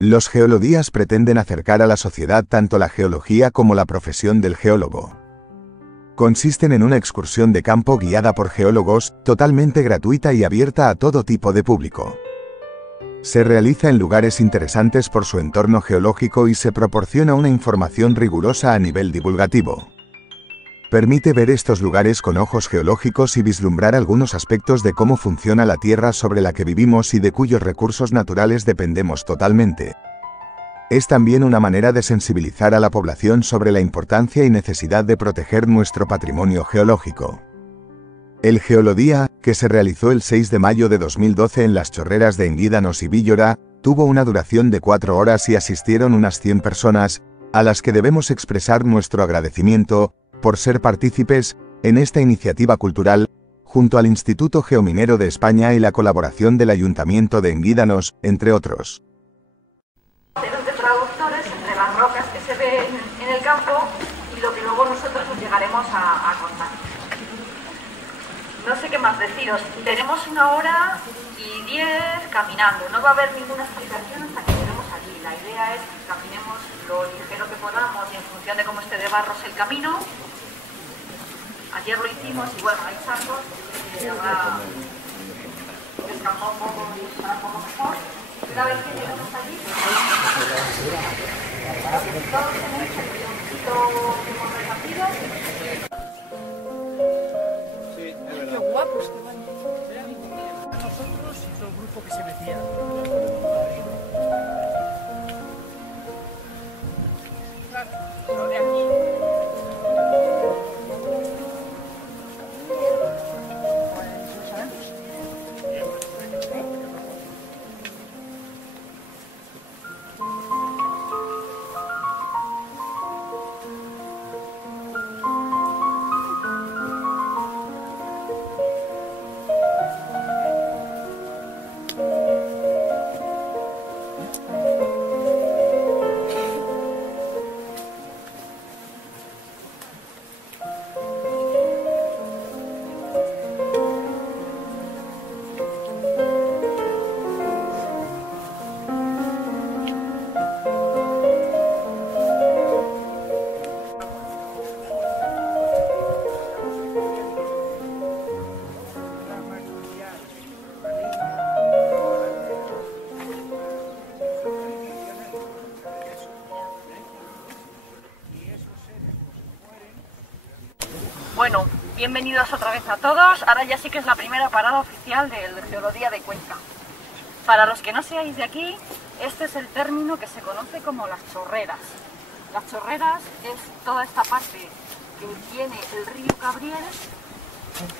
Los geolodías pretenden acercar a la sociedad tanto la geología como la profesión del geólogo. Consisten en una excursión de campo guiada por geólogos, totalmente gratuita y abierta a todo tipo de público. Se realiza en lugares interesantes por su entorno geológico y se proporciona una información rigurosa a nivel divulgativo. Permite ver estos lugares con ojos geológicos y vislumbrar algunos aspectos de cómo funciona la tierra sobre la que vivimos y de cuyos recursos naturales dependemos totalmente. Es también una manera de sensibilizar a la población sobre la importancia y necesidad de proteger nuestro patrimonio geológico. El Geolodía, que se realizó el 6 de mayo de 2012 en las chorreras de Enguídanos y Víllora, tuvo una duración de 4 horas y asistieron unas 100 personas, a las que debemos expresar nuestro agradecimiento por ser partícipes en esta iniciativa cultural, junto al Instituto Geominero de España y la colaboración del Ayuntamiento de Enguídanos, entre otros. De traductores entre las rocas que se ven en el campo y lo que luego nosotros os llegaremos a contar. No sé qué más deciros. Tenemos 1 hora y 10 caminando. No va a haber ninguna explicación hasta que lleguemos allí. La idea es que caminemos lo ligero que podamos y en función de cómo esté de barros el camino. Ayer lo hicimos y bueno, hay charcos que habrá que escapar un poco y estar un poco mejor. Una vez que lleguemos allí, pues todos tenéis el guioncito que hemos repartido. Sí, es verdad. Qué guapos que van. Nosotros y todo el grupo que se metía. Lo de aquí. Bueno, bienvenidos otra vez a todos. Ahora ya sí que es la primera parada oficial del Geolodía de Cuenca. Para los que no seáis de aquí, este es el término que se conoce como las chorreras. Las chorreras es toda esta parte que tiene el río Cabriel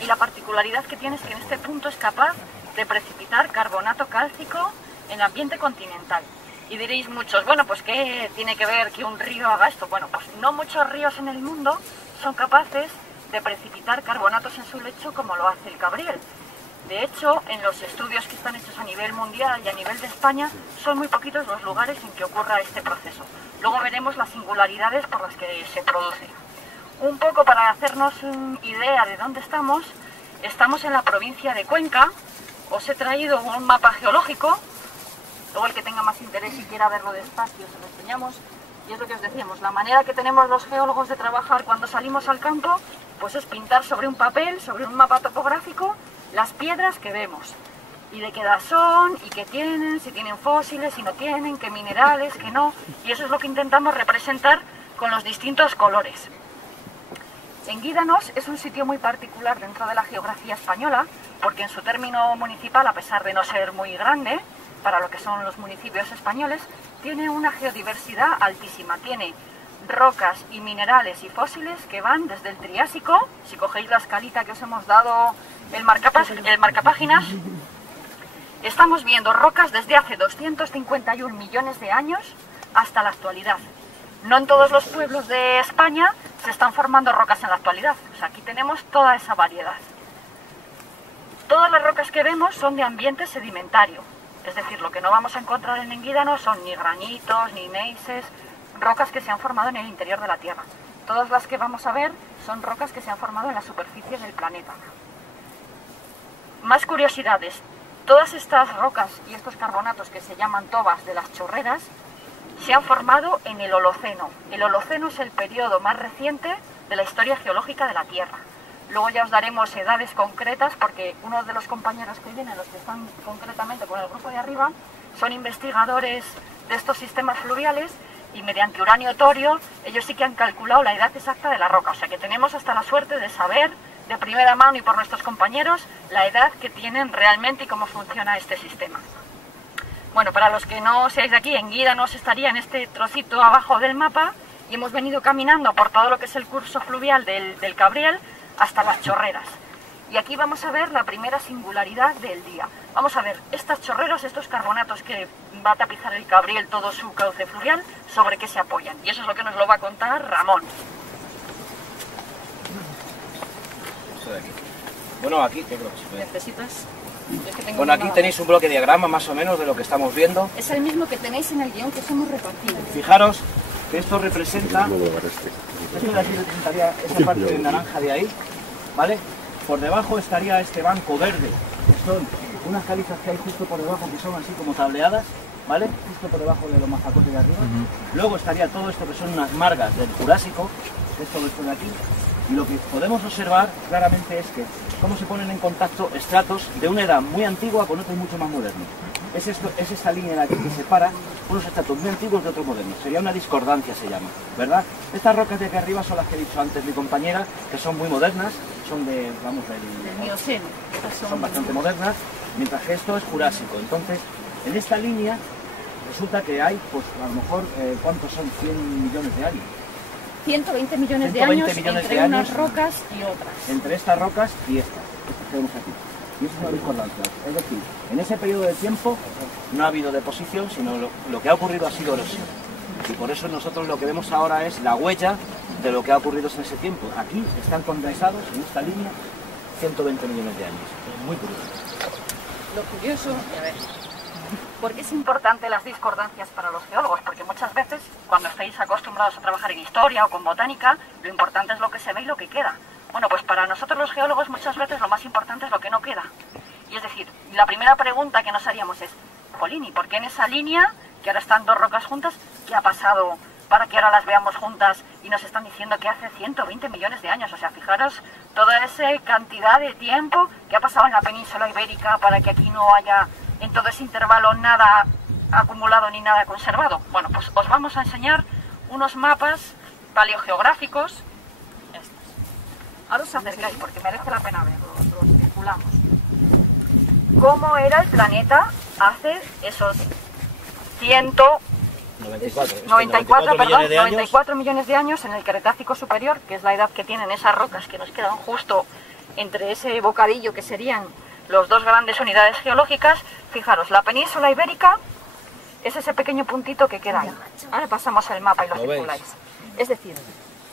y la particularidad que tiene es que en este punto es capaz de precipitar carbonato cálcico en ambiente continental. Y diréis muchos, bueno, pues ¿qué tiene que ver que un río haga esto? Bueno, pues no muchos ríos en el mundo son capaces de precipitar carbonatos en su lecho como lo hace el Cabriel. De hecho, en los estudios que están hechos a nivel mundial y a nivel de España, son muy poquitos los lugares en que ocurra este proceso. Luego veremos las singularidades por las que se produce. Un poco para hacernos idea de dónde estamos en la provincia de Cuenca. Os he traído un mapa geológico, luego el que tenga más interés y quiera verlo despacio se lo enseñamos. Y es lo que os decíamos, la manera que tenemos los geólogos de trabajar cuando salimos al campo, pues es pintar sobre un papel, sobre un mapa topográfico, las piedras que vemos. Y de qué edad son, y qué tienen, si tienen fósiles, si no tienen, qué minerales, qué no. Y eso es lo que intentamos representar con los distintos colores. Enguídanos es un sitio muy particular dentro de la geografía española, porque en su término municipal, a pesar de no ser muy grande, para lo que son los municipios españoles, tiene una geodiversidad altísima. Tiene rocas y minerales y fósiles que van desde el Triásico, si cogéis la escalita que os hemos dado, el marcapáginas, estamos viendo rocas desde hace 251 millones de años hasta la actualidad. No en todos los pueblos de España se están formando rocas en la actualidad. O sea, aquí tenemos toda esa variedad. Todas las rocas que vemos son de ambiente sedimentario. Es decir, lo que no vamos a encontrar en Enguídanos son ni granitos, ni neises, rocas que se han formado en el interior de la Tierra. Todas las que vamos a ver son rocas que se han formado en la superficie del planeta. Más curiosidades. Todas estas rocas y estos carbonatos que se llaman tobas de las chorreras se han formado en el Holoceno. El Holoceno es el periodo más reciente de la historia geológica de la Tierra. Luego ya os daremos edades concretas porque uno de los compañeros que vienen, los que están concretamente con el grupo de arriba, son investigadores de estos sistemas fluviales y mediante uranio torio ellos sí que han calculado la edad exacta de la roca. O sea que tenemos hasta la suerte de saber de primera mano y por nuestros compañeros la edad que tienen realmente y cómo funciona este sistema. Bueno, para los que no seáis de aquí, en Guídanos estaría en este trocito abajo del mapa y hemos venido caminando por todo lo que es el curso fluvial del Cabriel hasta las chorreras. Y aquí vamos a ver la primera singularidad del día. Vamos a ver estas chorreras, estos carbonatos que va a tapizar el Cabriel todo su cauce fluvial, sobre qué se apoyan. Y eso es lo que nos lo va a contar Ramón. Esto de aquí. Bueno, aquí, yo creo que se ve. ¿Necesitas? Bueno, aquí tenéis un bloque diagrama más o menos de lo que estamos viendo. Es el mismo que tenéis en el guión que os hemos repartido. Fijaros que esto representa, esto de aquí representaría esa parte de naranja de ahí, ¿vale? Por debajo estaría este banco verde, que son unas calizas que hay justo por debajo, que son así como tableadas, ¿vale? Justo por debajo de los mazacotes de arriba. Luego estaría todo esto que son unas margas del Jurásico, que es todo esto de aquí. Y lo que podemos observar claramente es que cómo se ponen en contacto estratos de una edad muy antigua con otros mucho más modernos. Es esta línea de aquí que separa unos estratos muy antiguos de otros modernos. Sería una discordancia, se llama, ¿verdad? Estas rocas de aquí arriba son las que he dicho antes mi compañera, que son muy modernas, son de, vamos, del Mioceno. son bastante modernas, mientras que esto es Jurásico. Entonces, en esta línea resulta que hay, pues a lo mejor, ¿cuántos son? 100 millones de años. 120 millones de 120 años millones entre de años unas rocas y otras. Entre estas rocas y estas que vemos aquí. Y eso es una discordancia. Es decir, en ese periodo de tiempo no ha habido deposición, sino lo que ha ocurrido ha sido erosión. Y por eso nosotros lo que vemos ahora es la huella de lo que ha ocurrido en ese tiempo. Aquí están condensados en esta línea 120 millones de años. Es muy curioso. Lo curioso, a ver, ¿por qué es importante las discordancias para los geólogos? Porque muchas veces, cuando estáis acostumbrados a trabajar en historia o con botánica, lo importante es lo que se ve y lo que queda. Bueno, pues para nosotros los geólogos muchas veces lo más importante es lo que no queda. Y es decir, la primera pregunta que nos haríamos es, jolín, ¿y por qué en esa línea, que ahora están dos rocas juntas, qué ha pasado para que ahora las veamos juntas y nos están diciendo que hace 120 millones de años? O sea, fijaros toda esa cantidad de tiempo que ha pasado en la península ibérica para que aquí no haya en todo ese intervalo nada acumulado ni nada conservado. Bueno, pues os vamos a enseñar unos mapas paleogeográficos. Estos. Ahora os acercáis porque merece la pena verlos, los circulamos. ¿Cómo era el planeta hace esos 94 millones de años en el Cretácico superior, que es la edad que tienen esas rocas que nos quedan justo entre ese bocadillo que serían los dos grandes unidades geológicas? Fijaros, la península ibérica es ese pequeño puntito que queda ahí. Ahora pasamos el mapa y lo circuláis. Es decir,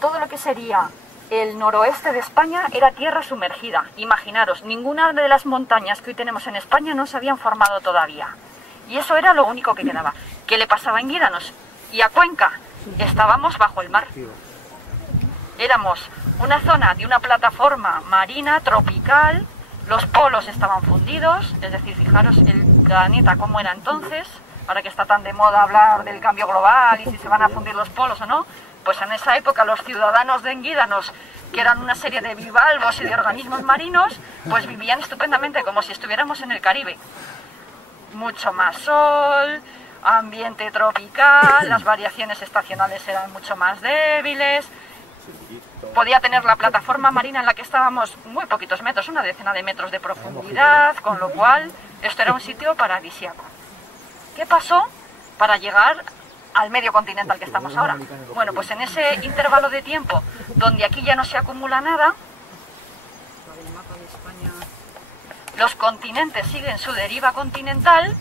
todo lo que sería el noroeste de España era tierra sumergida. Imaginaros, ninguna de las montañas que hoy tenemos en España no se habían formado todavía. Y eso era lo único que quedaba. ¿Qué le pasaba en Guídanos? Y a Cuenca, estábamos bajo el mar. Éramos una zona de una plataforma marina tropical, los polos estaban fundidos, es decir, fijaros el planeta cómo era entonces, ahora que está tan de moda hablar del cambio global y si se van a fundir los polos o no, pues en esa época los ciudadanos de Guídanos, que eran una serie de bivalvos y de organismos marinos, pues vivían estupendamente como si estuviéramos en el Caribe. Mucho más sol, ambiente tropical, las variaciones estacionales eran mucho más débiles. Podía tener la plataforma marina en la que estábamos muy poquitos metros, una decena de metros de profundidad, con lo cual esto era un sitio paradisíaco. ¿Qué pasó para llegar al medio continente al que estamos ahora? Bueno, pues en ese intervalo de tiempo donde aquí ya no se acumula nada, los continentes siguen su deriva continental,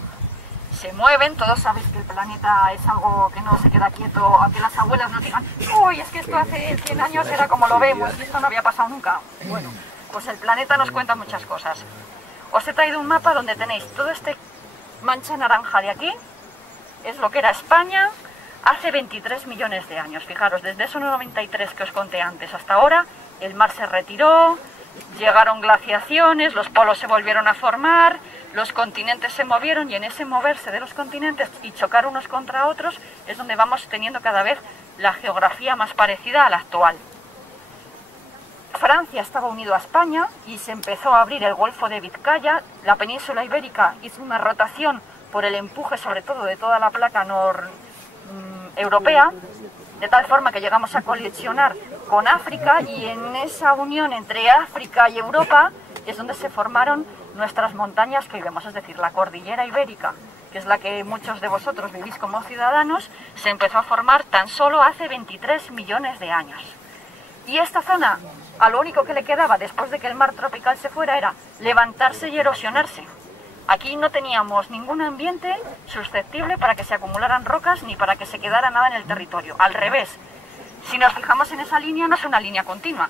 se mueven, todos sabéis que el planeta es algo que no se queda quieto, aunque las abuelas nos digan, uy, es que esto hace 100 años era como lo vemos y esto no había pasado nunca. Bueno, pues el planeta nos cuenta muchas cosas. Os he traído un mapa donde tenéis todo este mancha naranja de aquí, es lo que era España hace 23 millones de años. Fijaros, desde esos 93 que os conté antes hasta ahora, el mar se retiró, Llegaron glaciaciones, los polos se volvieron a formar, los continentes se movieron y en ese moverse de los continentes y chocar unos contra otros es donde vamos teniendo cada vez la geografía más parecida a la actual. Francia estaba unido a España y se empezó a abrir el Golfo de Vizcaya, la península ibérica hizo una rotación por el empuje sobre todo de toda la placa europea, de tal forma que llegamos a colisionar con África y en esa unión entre África y Europa es donde se formaron nuestras montañas que vemos, es decir, la cordillera ibérica, que es la que muchos de vosotros vivís como ciudadanos, se empezó a formar tan solo hace 23 millones de años. Y esta zona, a lo único que le quedaba después de que el mar tropical se fuera era levantarse y erosionarse. Aquí no teníamos ningún ambiente susceptible para que se acumularan rocas ni para que se quedara nada en el territorio. Al revés, si nos fijamos en esa línea, no es una línea continua.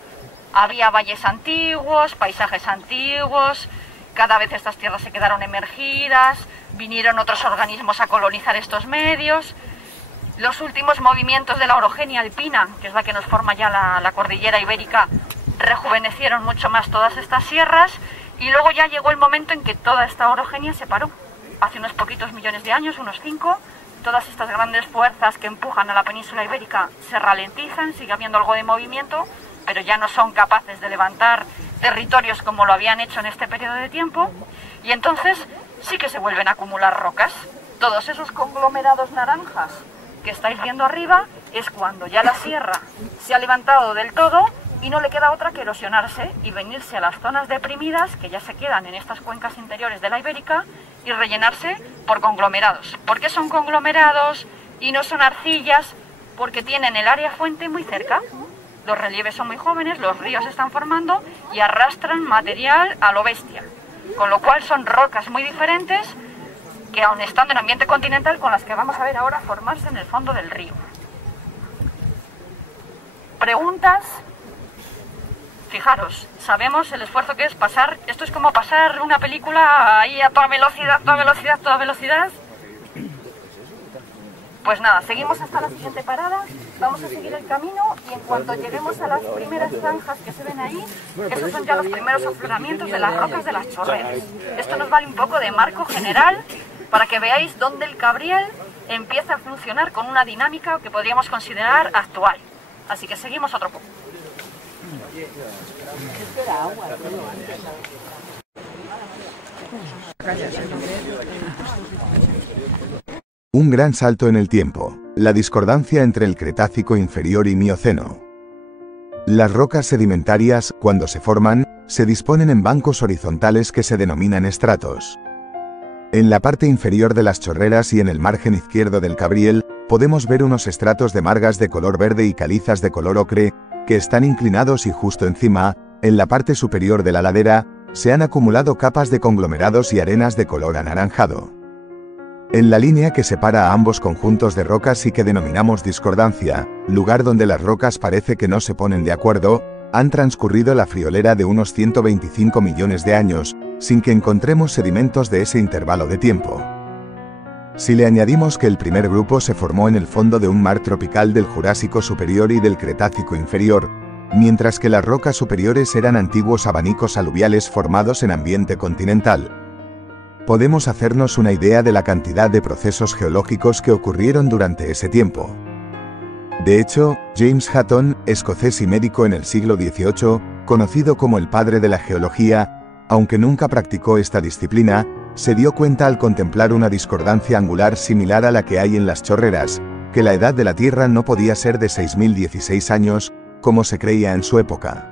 Había valles antiguos, paisajes antiguos, cada vez estas tierras se quedaron emergidas, vinieron otros organismos a colonizar estos medios. Los últimos movimientos de la orogenia alpina, que es la que nos forma ya la cordillera ibérica, rejuvenecieron mucho más todas estas sierras y luego ya llegó el momento en que toda esta orogenia se paró. Hace unos poquitos millones de años, unos 5, todas estas grandes fuerzas que empujan a la península ibérica se ralentizan, sigue habiendo algo de movimiento, pero ya no son capaces de levantar territorios como lo habían hecho en este periodo de tiempo, y entonces sí que se vuelven a acumular rocas. Todos esos conglomerados naranjas que estáis viendo arriba es cuando ya la sierra se ha levantado del todo y no le queda otra que erosionarse y venirse a las zonas deprimidas que ya se quedan en estas cuencas interiores de la ibérica y rellenarse por conglomerados. ¿Por qué son conglomerados y no son arcillas? Porque tienen el área fuente muy cerca. Los relieves son muy jóvenes, los ríos se están formando y arrastran material a lo bestia. Con lo cual son rocas muy diferentes que aun estando en ambiente continental con las que vamos a ver ahora formarse en el fondo del río. ¿Preguntas? Fijaros, sabemos el esfuerzo que es pasar, esto es como pasar una película ahí a toda velocidad, toda velocidad, toda velocidad. Pues nada, seguimos hasta la siguiente parada, vamos a seguir el camino y en cuanto lleguemos a las primeras zanjas que se ven ahí, esos son ya los primeros afloramientos de las rocas de las chorreras. Esto nos vale un poco de marco general para que veáis dónde el Cabriel empieza a funcionar con una dinámica que podríamos considerar actual. Así que seguimos otro poco. Un gran salto en el tiempo, la discordancia entre el Cretácico inferior y Mioceno. Las rocas sedimentarias, cuando se forman, se disponen en bancos horizontales que se denominan estratos. En la parte inferior de las chorreras y en el margen izquierdo del Cabriel, podemos ver unos estratos de margas de color verde y calizas de color ocre, que están inclinados y justo encima, en la parte superior de la ladera, se han acumulado capas de conglomerados y arenas de color anaranjado. En la línea que separa a ambos conjuntos de rocas y que denominamos discordancia, lugar donde las rocas parece que no se ponen de acuerdo, han transcurrido la friolera de unos 125 millones de años, sin que encontremos sedimentos de ese intervalo de tiempo. Si le añadimos que el primer grupo se formó en el fondo de un mar tropical del Jurásico superior y del Cretácico inferior, mientras que las rocas superiores eran antiguos abanicos aluviales formados en ambiente continental, podemos hacernos una idea de la cantidad de procesos geológicos que ocurrieron durante ese tiempo. De hecho, James Hutton, escocés y médico en el siglo XVIII, conocido como el padre de la geología, aunque nunca practicó esta disciplina, se dio cuenta al contemplar una discordancia angular similar a la que hay en las chorreras, que la edad de la Tierra no podía ser de 6.016 años, como se creía en su época.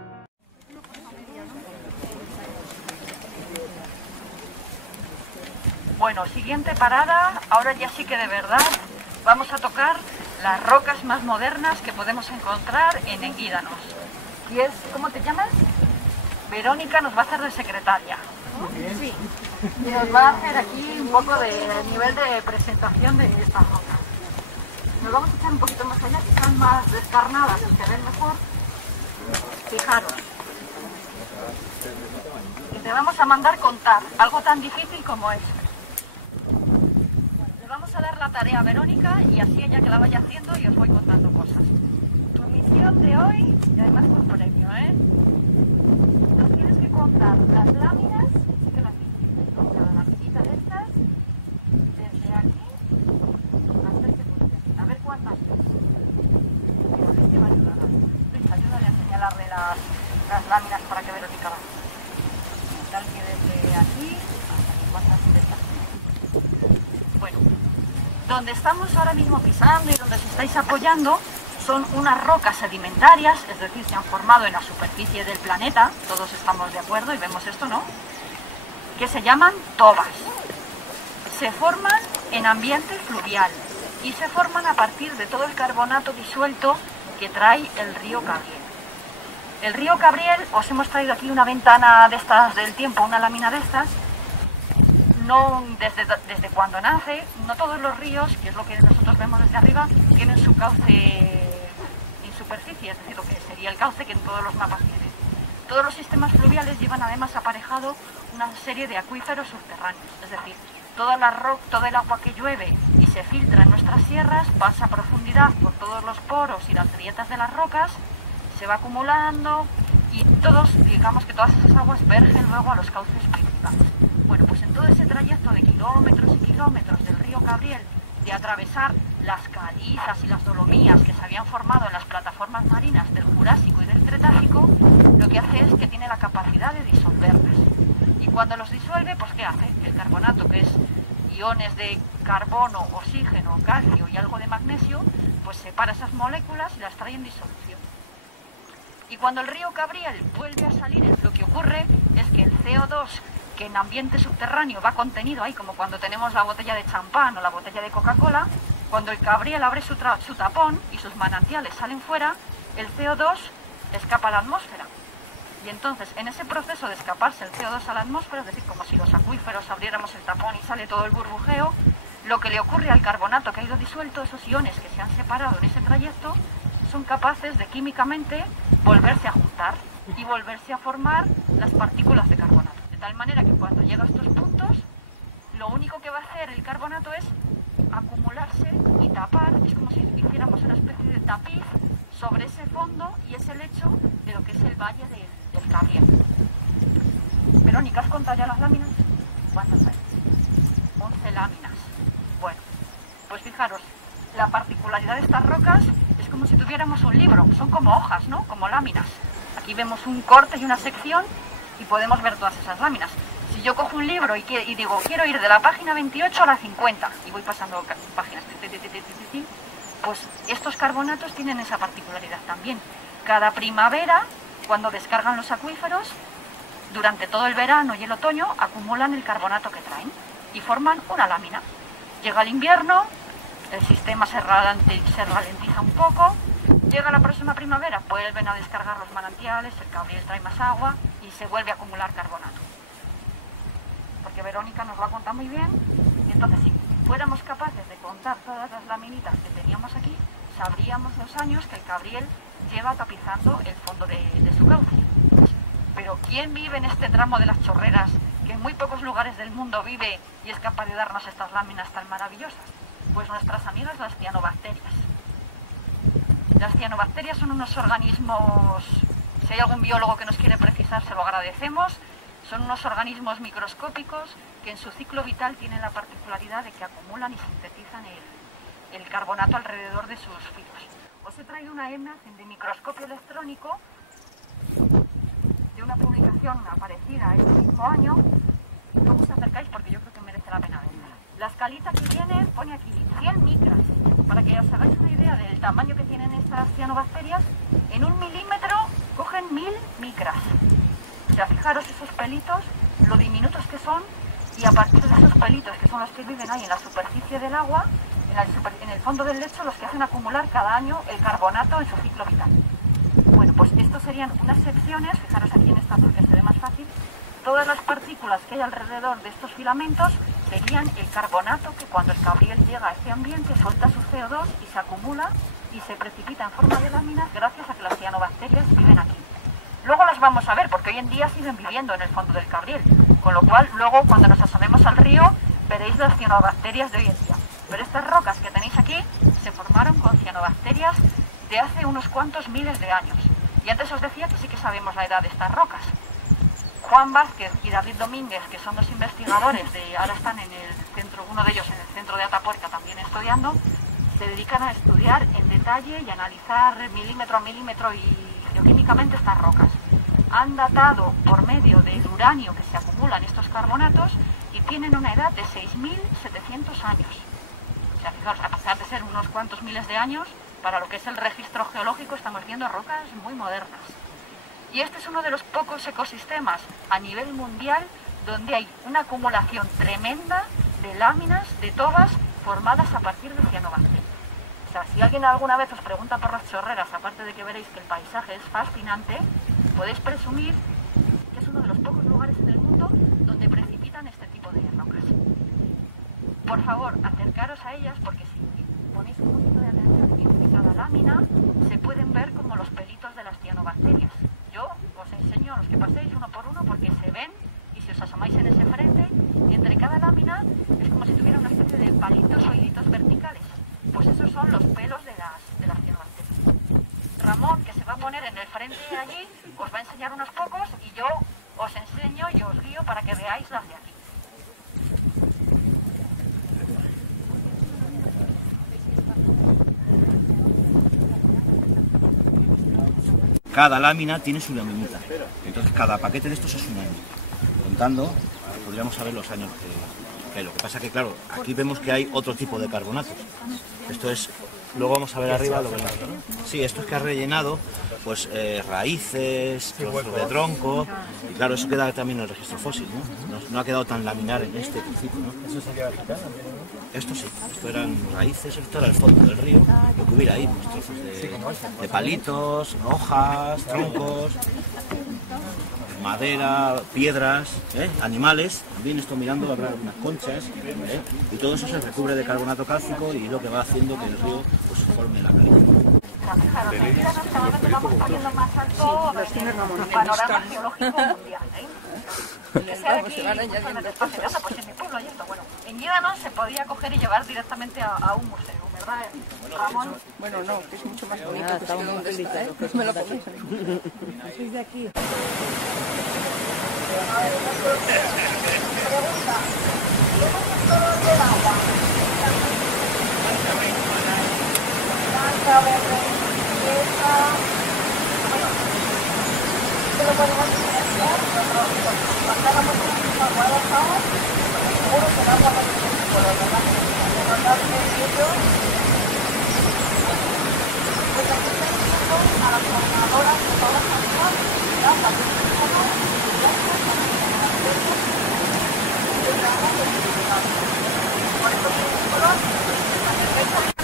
Bueno, siguiente parada, ahora ya sí que de verdad vamos a tocar las rocas más modernas que podemos encontrar en Enguídanos. Y es, ¿cómo te llamas? Verónica nos va a hacer de secretaria. Sí. Y nos va a hacer aquí un poco de nivel de presentación de estas rocas. Nos vamos a echar un poquito más allá, que están más descarnadas y se ven mejor. Fijaros. Que te vamos a mandar contar algo tan difícil como es. Le vamos a dar la tarea a Verónica y así ella que la vaya haciendo y os voy contando cosas. Tu misión de hoy, y además con premio, ¿eh? Nos tienes contar las láminas, sí que las vi, ¿no? Cada laminita de estas, desde aquí hasta este punto. A ver cuántas ves. Pero este me ayuda. Luis, ayúdale a señalarle las láminas para que Verónica va. Tal que desde aquí hasta aquí, cuántas ves. Bueno, donde estamos ahora mismo pisando y donde os estáis apoyando son unas rocas sedimentarias, es decir, se han formado en la superficie del planeta, todos estamos de acuerdo y vemos esto, ¿no? Que se llaman tobas. Se forman en ambiente fluvial y se forman a partir de todo el carbonato disuelto que trae el río Cabriel. El río Cabriel, os hemos traído aquí una ventana de estas del tiempo, una lámina de estas. No desde cuando nace, no todos los ríos, que es lo que nosotros vemos desde arriba, tienen su cauce en superficie, es decir, lo que sería el cauce que en todos los mapas tienen. Todos los sistemas fluviales llevan además aparejado una serie de acuíferos subterráneos, es decir, todo el agua que llueve y se filtra en nuestras sierras pasa a profundidad por todos los poros y las grietas de las rocas, se va acumulando y digamos que todas esas aguas vergen luego a los cauces principales. Bueno, pues en todo ese trayecto de kilómetros y kilómetros del río Cabriel, de atravesar las calizas y las dolomías que se habían formado en las plataformas marinas del Jurásico y del Cretácico, lo que hace es que tiene la capacidad de disolverlas. Y cuando los disuelve, pues ¿qué hace? El carbonato, que es iones de carbono, oxígeno, calcio y algo de magnesio, pues separa esas moléculas y las trae en disolución. Y cuando el río Cabriel vuelve a salir, lo que ocurre es que el CO2, que en ambiente subterráneo va contenido ahí, como cuando tenemos la botella de champán o la botella de Coca-Cola, cuando el Cabriel abre su tapón y sus manantiales salen fuera, el CO2 escapa a la atmósfera. Y entonces, en ese proceso de escaparse el CO2 a la atmósfera, es decir, como si los acuíferos abriéramos el tapón y sale todo el burbujeo, lo que le ocurre al carbonato que ha ido disuelto, esos iones que se han separado en ese trayecto, son capaces de químicamente volverse a juntar y volverse a formar las partículas de carbonato. De tal manera que cuando llega a estos puntos, lo único que va a hacer el carbonato es acumularse y tapar, es como si hiciéramos una especie de tapiz sobre ese fondo y ese lecho de lo que es el valle del Cabriel. Verónica, ¿has contado ya las láminas? ¿Cuántas hay? 11 láminas. Bueno, pues fijaros, la particularidad de estas rocas es como si tuviéramos un libro, son como hojas, ¿no? Como láminas. Aquí vemos un corte y una sección y podemos ver todas esas láminas. Si yo cojo un libro y digo, quiero ir de la página 28 a la 50 y voy pasando páginas, pues estos carbonatos tienen esa particularidad también. Cada primavera, cuando descargan los acuíferos, durante todo el verano y el otoño, acumulan el carbonato que traen y forman una lámina. Llega el invierno, el sistema se ralentiza un poco, llega la próxima primavera, vuelven a descargar los manantiales, el Cabriel trae más agua y se vuelve a acumular carbonato. Porque Verónica nos lo ha contado muy bien, y entonces si fuéramos capaces de contar todas las laminitas que teníamos aquí, sabríamos los años que el Cabriel lleva tapizando el fondo de su cauce. Pero ¿quién vive en este tramo de las chorreras que en muy pocos lugares del mundo vive y es capaz de darnos estas láminas tan maravillosas? Pues nuestras amigas las cianobacterias. Las cianobacterias son unos organismos, si hay algún biólogo que nos quiere precisar se lo agradecemos, son unos organismos microscópicos que en su ciclo vital tienen la particularidad de que acumulan y sintetizan el carbonato alrededor de sus filos. Os he traído una imagen de microscopio electrónico de una publicación aparecida este mismo año. No os acercáis porque yo creo que merece la pena verla. La escalita que viene pone aquí 100 micras, para que os hagáis una idea del tamaño que tienen estas cianobacterias. En 1 milímetro cogen 1000 micras. O sea, fijaros esos pelitos, lo diminutos que son, y a partir de esos pelitos, que son los que viven ahí en la superficie del agua, en el fondo del lecho, los que hacen acumular cada año el carbonato en su ciclo vital. Bueno, pues estos serían unas secciones, fijaros aquí en esta porque se ve más fácil, todas las partículas que hay alrededor de estos filamentos serían el carbonato que cuando el Cabriel llega a este ambiente suelta su CO2 y se acumula y se precipita en forma de láminas gracias a que las cianobacterias viven aquí. Luego las vamos a ver porque hoy en día siguen viviendo en el fondo del Cabriel, con lo cual luego cuando nos asomemos al río veréis las cianobacterias de hoy en día. Pero estas rocas que tenéis aquí se formaron con cianobacterias de hace unos cuantos miles de años. Y antes os decía que sí que sabemos la edad de estas rocas. Juan Vázquez y David Domínguez, que son dos investigadores, ahora están en el centro, uno de ellos en el centro de Atapuerca también estudiando, se dedican a estudiar en detalle y analizar milímetro a milímetro y geoquímicamente estas rocas. Han datado por medio del uranio que se acumula en estos carbonatos y tienen una edad de 6.700 años. O sea, fijaos, a pesar de ser unos cuantos miles de años, para lo que es el registro geológico estamos viendo rocas muy modernas. Y este es uno de los pocos ecosistemas a nivel mundial donde hay una acumulación tremenda de láminas, de tobas, formadas a partir de cianobacterias. O sea, si alguien alguna vez os pregunta por las chorreras, aparte de que veréis que el paisaje es fascinante, podéis presumir que es uno de los pocos lugares en el mundo donde precipitan este tipo de rocas. Por favor, acercaros a ellas porque si ponéis un poquito de atención en cada lámina, se pueden ver como los pelitos de las cianobacterias. Yo os enseño a los que paséis uno por uno porque se ven y si os asomáis en ese frente, entre cada lámina es como si tuviera una especie de palitos o hilitos verticales. Pues esos son los pelos de las cianobacterias. Ramón, que se va a poner en el frente allí, os va a enseñar unos pocos y yo os enseño y os guío para que veáis las de aquí. Cada lámina tiene su laminita, entonces cada paquete de estos es un año. Contando, podríamos saber los años que hay. Lo que pasa que, claro, aquí vemos que hay otro tipo de carbonatos. Esto es, luego vamos a ver arriba lo que sí, esto es que ha rellenado pues raíces, trozos de tronco, y claro, eso queda también en el registro fósil, ¿no? No ha quedado tan laminar en este principio, ¿no? ¿Eso sería vegetal? Esto sí, esto eran raíces, esto era el fondo del río, lo que hubiera ahí, pues, trozos de palitos, hojas, troncos, madera, piedras, animales. También estoy mirando, habrá unas conchas, y todo eso se recubre de carbonato cálcico y lo que va haciendo que el río pues, forme la caliza. Vamos poniendo más alto el panorama geológico mundial. Que sea de aquí, en el espacio de Gaza, pues en mi pueblo hay esto. Bueno, en Líbano se podía coger y llevar directamente a un museo, ¿verdad, Ramón? Bueno, no, que es mucho más bonito que sé dónde está, ¿eh? Pues me lo pones. Soy de aquí.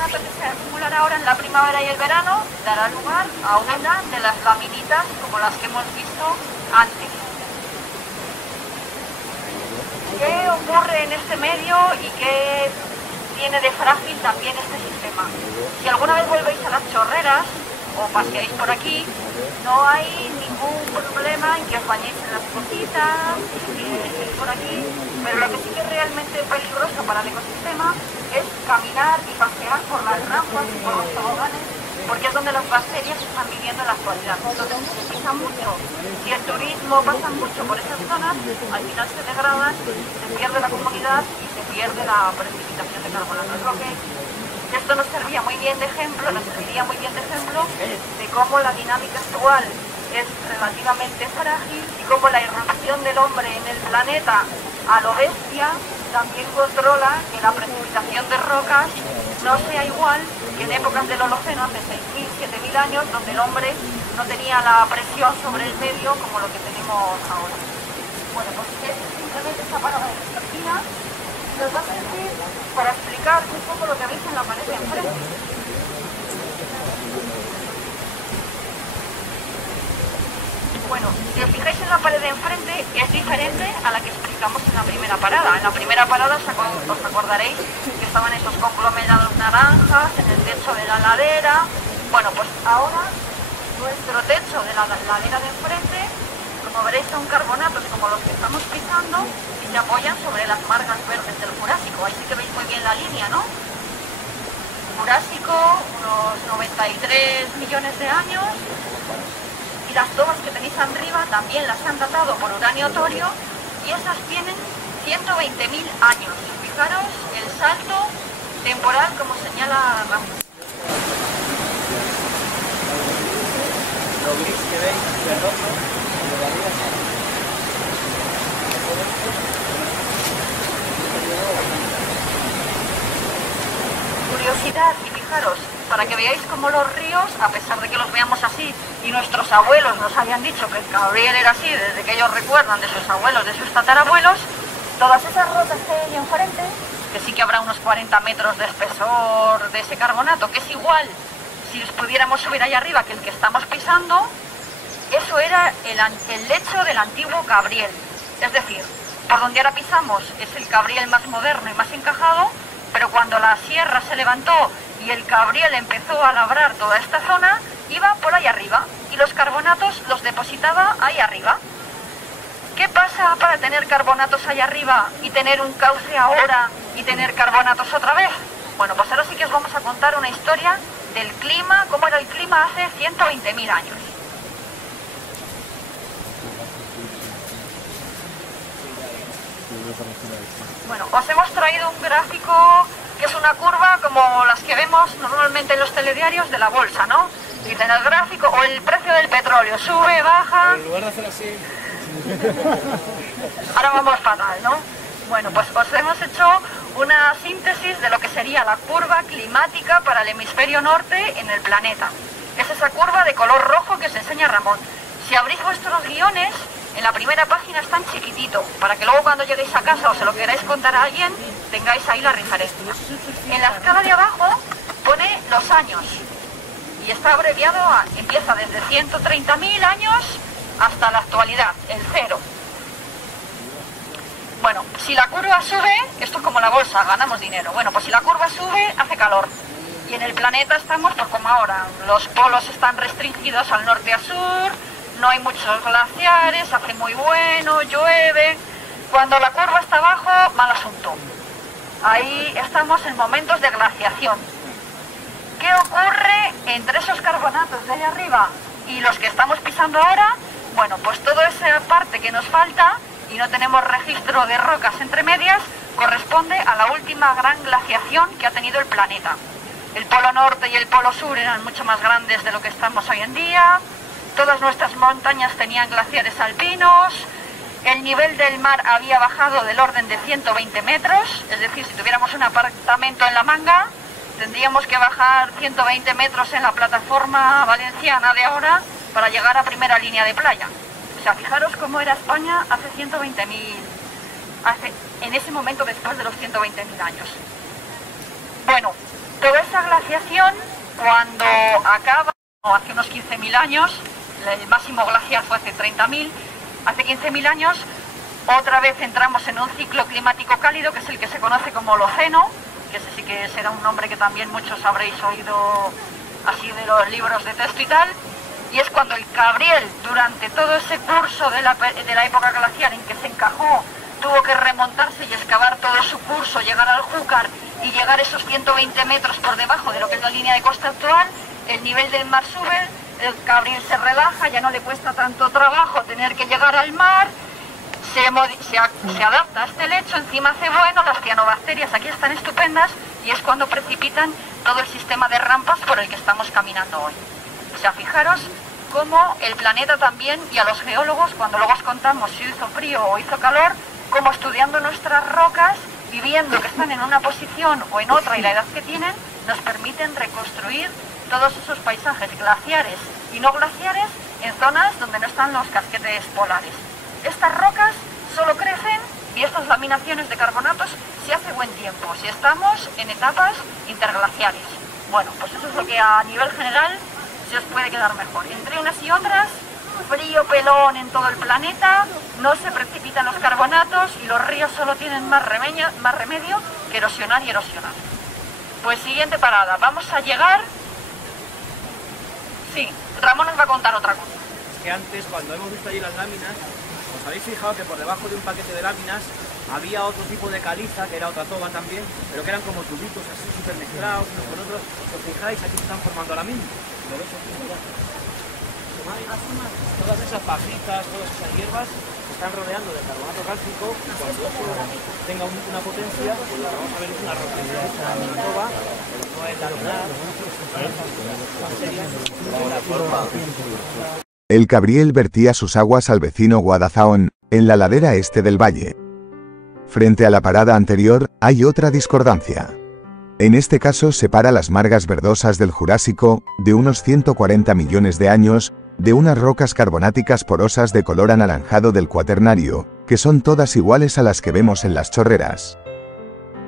Que se acumulará ahora en la primavera y el verano dará lugar a una de las laminitas como las que hemos visto antes. ¿Qué ocurre en este medio y qué tiene de frágil también este sistema? Si alguna vez volvéis a las chorreras o paseáis por aquí, no hay ningún problema en que os bañéis en las cositas, que estéis por aquí, pero lo que sí que es realmente peligroso para el ecosistema es caminar y pasear por las rampas y por los toboganes, porque es donde las bacterias están viviendo en la actualidad. Entonces se pisa mucho, si el turismo pasa mucho por esas zonas, al final se degradan, se pierde la comunidad y se pierde la precipitación de carbonato. Creo que esto nos serviría muy bien de ejemplo, de cómo la dinámica actual es relativamente frágil y cómo la irrupción del hombre en el planeta a lo bestia también controla que la precipitación de rocas no sea igual que en épocas del Holoceno, hace 6.000, 7.000 años, donde el hombre no tenía la presión sobre el medio como lo que tenemos ahora. Bueno, pues es simplemente esta parada de esquina nos va a servir para explicar un poco lo que veis en la pared de enfrente. Bueno, si os fijáis en la pared de enfrente es diferente a la que explicamos en la primera parada. En la primera parada os acordaréis que estaban esos conglomerados naranjas en el techo de la ladera. Bueno, pues ahora nuestro techo de la ladera de enfrente, como veréis, son carbonatos como los que estamos pisando y se apoyan sobre las margas verdes del Jurásico. Ahí sí que veis muy bien la línea, ¿no? Jurásico, unos 93 millones de años. Y las tobas que tenéis arriba también las han datado por uranio torio y esas tienen 120.000 años. Fijaros el salto temporal como señala Ramón. Lo gris que veis, verdoso, lo de arriba está. Curiosidad, y fijaros, para que veáis cómo los ríos, a pesar de que los veamos así, y nuestros abuelos nos habían dicho que el Cabriel era así, desde que ellos recuerdan de sus abuelos, de sus tatarabuelos, todas esas rocas que hay enfrente, que sí que habrá unos 40 metros de espesor de ese carbonato, que es igual, si os pudiéramos subir ahí arriba que el que estamos pisando, eso era el lecho del antiguo Cabriel. Es decir, por donde ahora pisamos es el Cabriel más moderno y más encajado, pero cuando la sierra se levantó y el Cabriel empezó a labrar toda esta zona, iba por ahí arriba y los carbonatos los depositaba ahí arriba. ¿Qué pasa para tener carbonatos ahí arriba y tener un cauce ahora y tener carbonatos otra vez? Bueno, pues ahora sí que os vamos a contar una historia del clima, cómo era el clima hace 120.000 años. Bueno, os hemos traído un gráfico que es una curva como las que vemos normalmente en los telediarios de la bolsa, ¿no? Dicen el gráfico o el precio del petróleo, sube, baja... En lugar de hacer así... Ahora vamos fatal, ¿no? Bueno, pues os hemos hecho una síntesis de lo que sería la curva climática para el hemisferio norte en el planeta. Es esa curva de color rojo que os enseña Ramón. Si abrís vuestros guiones, en la primera página está en chiquitito, para que luego cuando lleguéis a casa o se lo queráis contar a alguien, tengáis ahí la referencia. En la escala de abajo pone los años, y está abreviado empieza desde 130.000 años hasta la actualidad, el 0. Bueno, si la curva sube, esto es como la bolsa, ganamos dinero. Bueno, pues si la curva sube, hace calor. Y en el planeta estamos pues como ahora, los polos están restringidos al norte y al sur, no hay muchos glaciares, hace muy bueno, llueve. Cuando la curva está abajo, mal asunto. Ahí estamos en momentos de glaciación. ¿Qué ocurre entre esos carbonatos de ahí arriba y los que estamos pisando ahora? Bueno, pues toda esa parte que nos falta y no tenemos registro de rocas entre medias, corresponde a la última gran glaciación que ha tenido el planeta. El polo norte y el polo sur eran mucho más grandes de lo que estamos hoy en día, todas nuestras montañas tenían glaciares alpinos, el nivel del mar había bajado del orden de 120 metros, es decir, si tuviéramos un apartamento en La Manga, tendríamos que bajar 120 metros en la plataforma valenciana de ahora para llegar a primera línea de playa. O sea, fijaros cómo era España hace 120.000, en ese momento después de los 120.000 años. Bueno, toda esa glaciación, cuando acaba, hace unos 15.000 años, el máximo glaciar fue hace 30.000, hace 15.000 años, otra vez entramos en un ciclo climático cálido, que es el que se conoce como Holoceno, que ese sí que será un nombre que también muchos habréis oído así de los libros de texto y tal. Y es cuando el Cabriel, durante todo ese curso de la época glacial en que se encajó, tuvo que remontarse y excavar todo su curso, llegar al Júcar y llegar esos 120 metros por debajo de lo que es la línea de costa actual, el nivel del mar sube, el Cabriel se relaja, ya no le cuesta tanto trabajo tener que llegar al mar, se adapta a este lecho, encima hace bueno, las cianobacterias aquí están estupendas y es cuando precipitan todo el sistema de rampas por el que estamos caminando hoy. O sea, fijaros cómo el planeta también, y a los geólogos, cuando luego os contamos si hizo frío o hizo calor, como estudiando nuestras rocas y viendo que están en una posición o en otra y la edad que tienen, nos permiten reconstruir todos esos paisajes glaciares y no glaciares en zonas donde no están los casquetes polares. Estas rocas solo crecen, y estas laminaciones de carbonatos, si hace buen tiempo, si estamos en etapas interglaciares. Bueno, pues eso es lo que a nivel general se os puede quedar mejor. Entre unas y otras, frío pelón en todo el planeta, no se precipitan los carbonatos y los ríos solo tienen más remedio que erosionar y erosionar. Pues siguiente parada, vamos a llegar... Sí, Ramón nos va a contar otra cosa. Es que antes, cuando hemos visto allí las láminas, os habéis fijado que por debajo de un paquete de láminas había otro tipo de caliza, que era otra toba también, pero que eran como tubitos así súper mezclados unos con otros. ¿Os fijáis? Aquí se están formando ahora mismo. ¿Lo veis aquí? Todas esas pajitas, todas esas hierbas se están rodeando del carbonato cálcico y cuando eso tenga una potencia, pues lo que vamos a ver es una rotación. Esa toba no es laminar, El Cabriel vertía sus aguas al vecino Guadalajara, en la ladera este del valle. Frente a la parada anterior, hay otra discordancia. En este caso separa las margas verdosas del Jurásico, de unos 140 millones de años, de unas rocas carbonáticas porosas de color anaranjado del Cuaternario, que son todas iguales a las que vemos en las chorreras.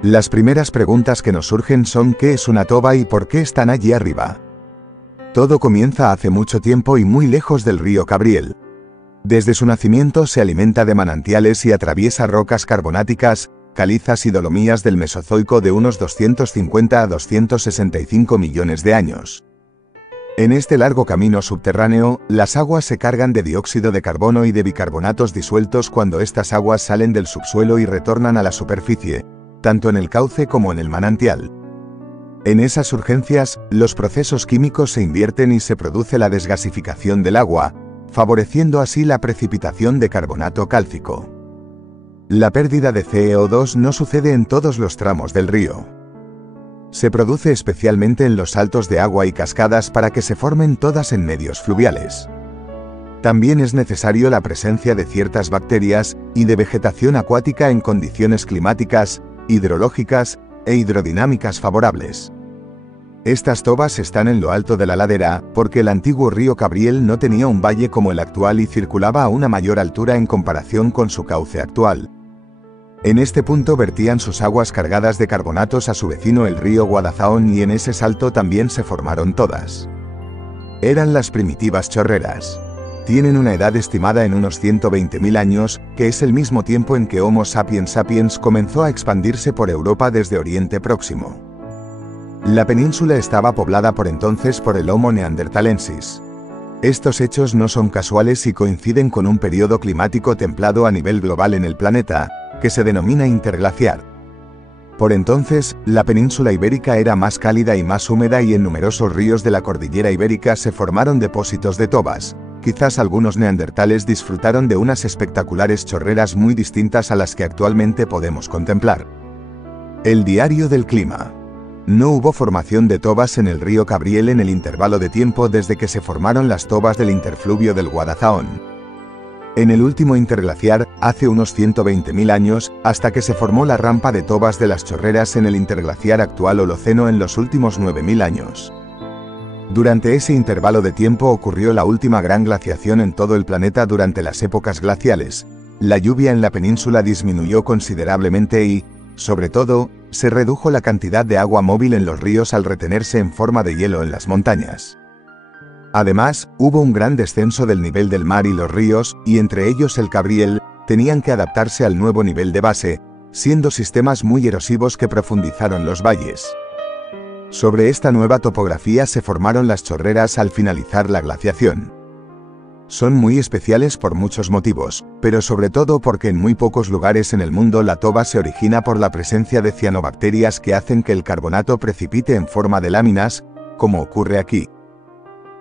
Las primeras preguntas que nos surgen son ¿qué es una toba y por qué están allí arriba? Todo comienza hace mucho tiempo y muy lejos del río Cabriel. Desde su nacimiento se alimenta de manantiales y atraviesa rocas carbonáticas, calizas y dolomías del Mesozoico de unos 250 a 265 millones de años. En este largo camino subterráneo, las aguas se cargan de dióxido de carbono y de bicarbonatos disueltos cuando estas aguas salen del subsuelo y retornan a la superficie, tanto en el cauce como en el manantial. En esas urgencias, los procesos químicos se invierten y se produce la desgasificación del agua, favoreciendo así la precipitación de carbonato cálcico. La pérdida de CO2 no sucede en todos los tramos del río. Se produce especialmente en los saltos de agua y cascadas para que se formen todas en medios fluviales. También es necesario la presencia de ciertas bacterias y de vegetación acuática en condiciones climáticas, hidrológicas e hidrodinámicas favorables. Estas tobas están en lo alto de la ladera, porque el antiguo río Cabriel no tenía un valle como el actual y circulaba a una mayor altura en comparación con su cauce actual. En este punto vertían sus aguas cargadas de carbonatos a su vecino el río Guadalajara y en ese salto también se formaron todas. Eran las primitivas chorreras. Tienen una edad estimada en unos 120.000 años, que es el mismo tiempo en que Homo sapiens sapiens comenzó a expandirse por Europa desde Oriente Próximo. La península estaba poblada por entonces por el Homo neanderthalensis. Estos hechos no son casuales y coinciden con un periodo climático templado a nivel global en el planeta, que se denomina interglaciar. Por entonces, la península ibérica era más cálida y más húmeda y en numerosos ríos de la cordillera ibérica se formaron depósitos de tobas. Quizás algunos neandertales disfrutaron de unas espectaculares chorreras muy distintas a las que actualmente podemos contemplar. El diario del clima. No hubo formación de tobas en el río Cabriel en el intervalo de tiempo desde que se formaron las tobas del interfluvio del Guadalajara. En el último interglaciar, hace unos 120.000 años, hasta que se formó la rampa de tobas de las chorreras en el interglaciar actual Holoceno en los últimos 9.000 años. Durante ese intervalo de tiempo ocurrió la última gran glaciación en todo el planeta durante las épocas glaciales. La lluvia en la península disminuyó considerablemente y, sobre todo, se redujo la cantidad de agua móvil en los ríos al retenerse en forma de hielo en las montañas. Además, hubo un gran descenso del nivel del mar y los ríos, y entre ellos el Cabriel, tenían que adaptarse al nuevo nivel de base, siendo sistemas muy erosivos que profundizaron los valles. Sobre esta nueva topografía se formaron las chorreras al finalizar la glaciación. Son muy especiales por muchos motivos, pero sobre todo porque en muy pocos lugares en el mundo la toba se origina por la presencia de cianobacterias que hacen que el carbonato precipite en forma de láminas, como ocurre aquí.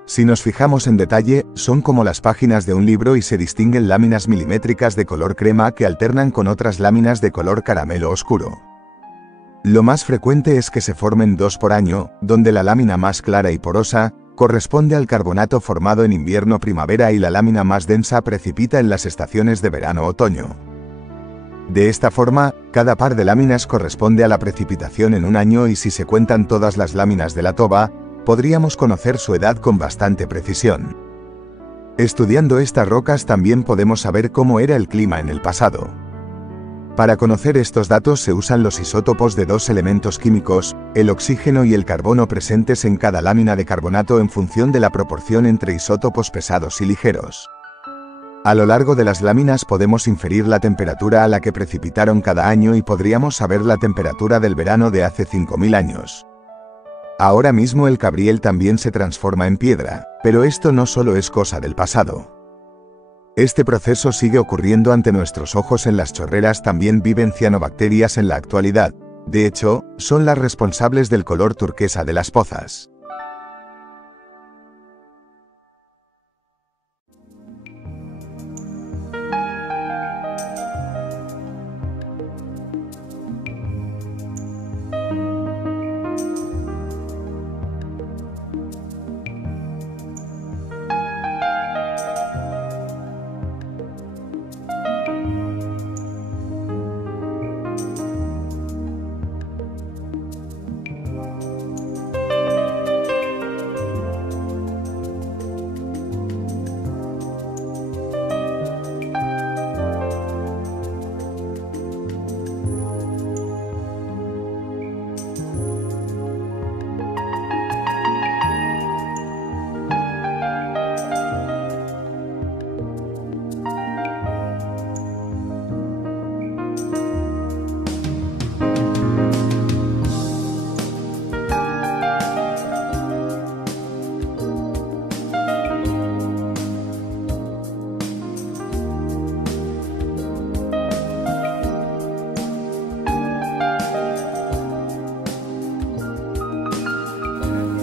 Si nos fijamos en detalle, son como las páginas de un libro y se distinguen láminas milimétricas de color crema que alternan con otras láminas de color caramelo oscuro. Lo más frecuente es que se formen dos por año, donde la lámina más clara y porosa corresponde al carbonato formado en invierno-primavera y la lámina más densa precipita en las estaciones de verano-otoño. De esta forma, cada par de láminas corresponde a la precipitación en un año y si se cuentan todas las láminas de la toba, podríamos conocer su edad con bastante precisión. Estudiando estas rocas también podemos saber cómo era el clima en el pasado. Para conocer estos datos se usan los isótopos de dos elementos químicos, el oxígeno y el carbono presentes en cada lámina de carbonato en función de la proporción entre isótopos pesados y ligeros. A lo largo de las láminas podemos inferir la temperatura a la que precipitaron cada año y podríamos saber la temperatura del verano de hace 5.000 años. Ahora mismo el Cabriel también se transforma en piedra, pero esto no solo es cosa del pasado. Este proceso sigue ocurriendo ante nuestros ojos en las chorreras, también viven cianobacterias en la actualidad, de hecho, son las responsables del color turquesa de las pozas.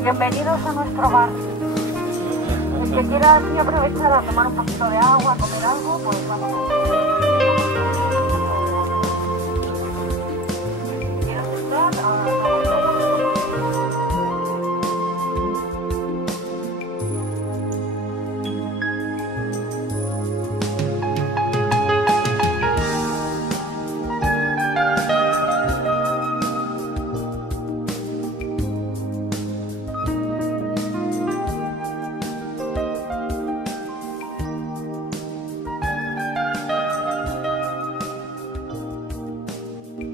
Bienvenidos a nuestro bar. El que quiera aquí aprovechar a tomar un poquito de agua, a comer algo, pues vamos a hacer. ¿Quieres estar?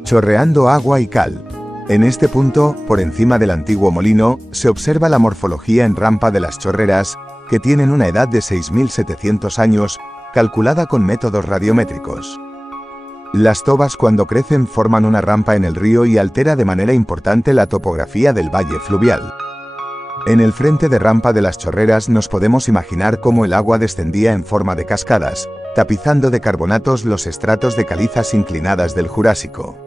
Chorreando agua y cal. En este punto, por encima del antiguo molino, se observa la morfología en rampa de las chorreras, que tienen una edad de 6.700 años, calculada con métodos radiométricos. Las tobas cuando crecen forman una rampa en el río y altera de manera importante la topografía del valle fluvial. En el frente de rampa de las chorreras nos podemos imaginar cómo el agua descendía en forma de cascadas, tapizando de carbonatos los estratos de calizas inclinadas del Jurásico.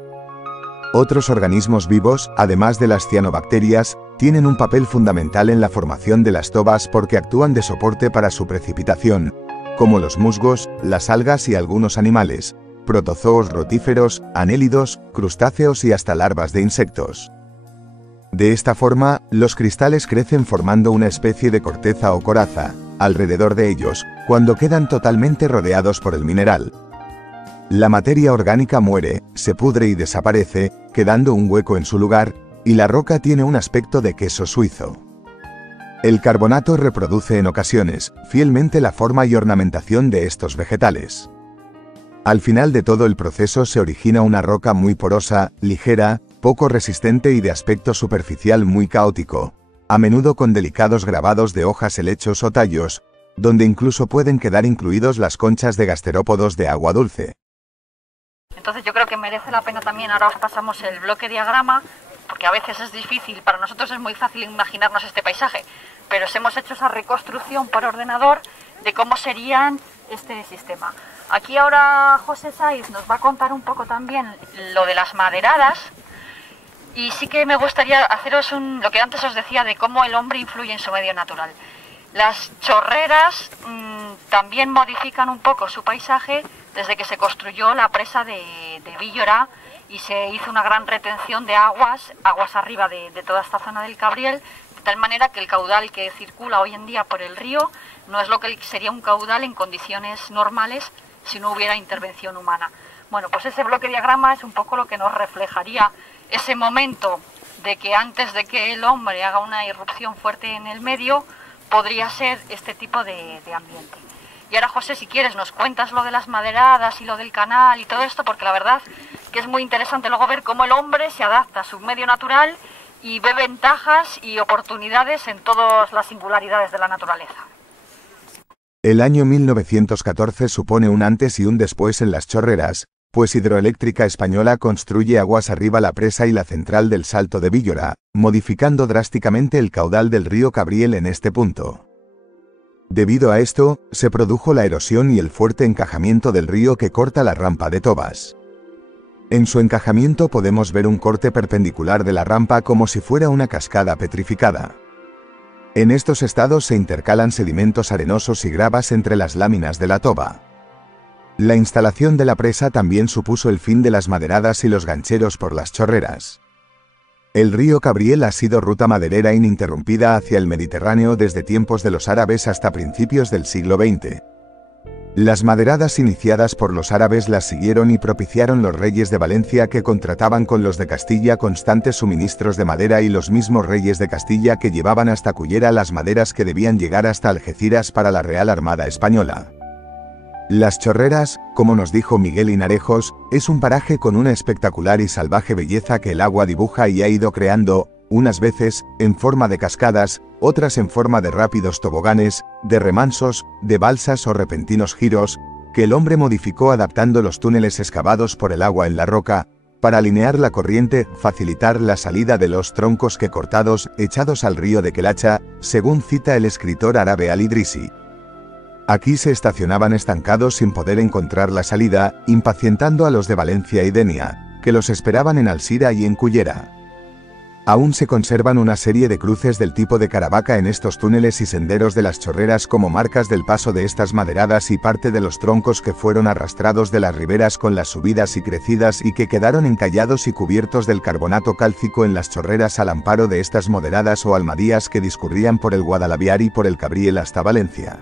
Otros organismos vivos, además de las cianobacterias, tienen un papel fundamental en la formación de las tobas porque actúan de soporte para su precipitación, como los musgos, las algas y algunos animales, protozoos rotíferos, anélidos, crustáceos y hasta larvas de insectos. De esta forma, los cristales crecen formando una especie de corteza o coraza, alrededor de ellos, cuando quedan totalmente rodeados por el mineral. La materia orgánica muere, se pudre y desaparece, quedando un hueco en su lugar, y la roca tiene un aspecto de queso suizo. El carbonato reproduce en ocasiones, fielmente la forma y ornamentación de estos vegetales. Al final de todo el proceso se origina una roca muy porosa, ligera, poco resistente y de aspecto superficial muy caótico, a menudo con delicados grabados de hojas, helechos o tallos, donde incluso pueden quedar incluidos las conchas de gasterópodos de agua dulce. Entonces yo creo que merece la pena también, ahora os pasamos el bloque diagrama, porque a veces es difícil, para nosotros es muy fácil imaginarnos este paisaje, pero os hemos hecho esa reconstrucción por ordenador de cómo serían este sistema. Aquí ahora José Saiz nos va a contar un poco también lo de las maderadas, y sí que me gustaría haceros lo que antes os decía de cómo el hombre influye en su medio natural. Las chorreras también modifican un poco su paisaje desde que se construyó la presa de Víllora y se hizo una gran retención de aguas arriba de toda esta zona del Cabriel, de tal manera que el caudal que circula hoy en día por el río no es lo que sería un caudal en condiciones normales si no hubiera intervención humana. Bueno, pues ese bloque diagrama es un poco lo que nos reflejaría ese momento de que antes de que el hombre haga una irrupción fuerte en el medio, podría ser este tipo de ambiente. Y ahora, José, si quieres, nos cuentas lo de las maderadas y lo del canal y todo esto, porque la verdad que es muy interesante luego ver cómo el hombre se adapta a su medio natural y ve ventajas y oportunidades en todas las singularidades de la naturaleza. El año 1914 supone un antes y un después en las chorreras, pues Hidroeléctrica Española construye aguas arriba la presa y la central del Salto de Víllora, modificando drásticamente el caudal del río Cabriel en este punto. Debido a esto, se produjo la erosión y el fuerte encajamiento del río que corta la rampa de Tobas. En su encajamiento podemos ver un corte perpendicular de la rampa como si fuera una cascada petrificada. En estos estados se intercalan sedimentos arenosos y gravas entre las láminas de la toba. La instalación de la presa también supuso el fin de las maderadas y los gancheros por las chorreras. El río Cabriel ha sido ruta maderera ininterrumpida hacia el Mediterráneo desde tiempos de los árabes hasta principios del siglo XX. Las maderadas iniciadas por los árabes las siguieron y propiciaron los reyes de Valencia que contrataban con los de Castilla constantes suministros de madera y los mismos reyes de Castilla que llevaban hasta Cullera las maderas que debían llegar hasta Algeciras para la Real Armada Española. Las Chorreras, como nos dijo Miguel Hinarejos, es un paraje con una espectacular y salvaje belleza que el agua dibuja y ha ido creando, unas veces, en forma de cascadas, otras en forma de rápidos toboganes, de remansos, de balsas o repentinos giros, que el hombre modificó adaptando los túneles excavados por el agua en la roca, para alinear la corriente, facilitar la salida de los troncos que cortados, echados al río de Quelacha, según cita el escritor árabe Al-Idrisi. Aquí se estacionaban estancados sin poder encontrar la salida, impacientando a los de Valencia y Denia, que los esperaban en Alsira y en Cullera. Aún se conservan una serie de cruces del tipo de Caravaca en estos túneles y senderos de las chorreras como marcas del paso de estas maderadas y parte de los troncos que fueron arrastrados de las riberas con las subidas y crecidas y que quedaron encallados y cubiertos del carbonato cálcico en las chorreras al amparo de estas moderadas o almadías que discurrían por el Guadalaviar y por el Cabriel hasta Valencia.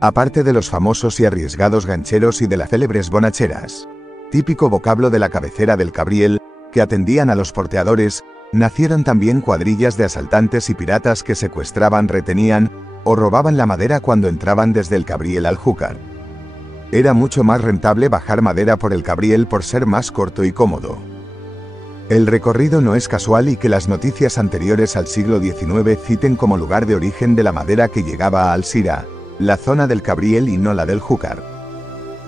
Aparte de los famosos y arriesgados gancheros y de las célebres bonacheras, típico vocablo de la cabecera del Cabriel, que atendían a los porteadores, nacieron también cuadrillas de asaltantes y piratas que secuestraban, retenían o robaban la madera cuando entraban desde el Cabriel al Júcar. Era mucho más rentable bajar madera por el Cabriel por ser más corto y cómodo. El recorrido no es casual y que las noticias anteriores al siglo XIX citen como lugar de origen de la madera que llegaba a Alzira, la zona del Cabriel y no la del Júcar.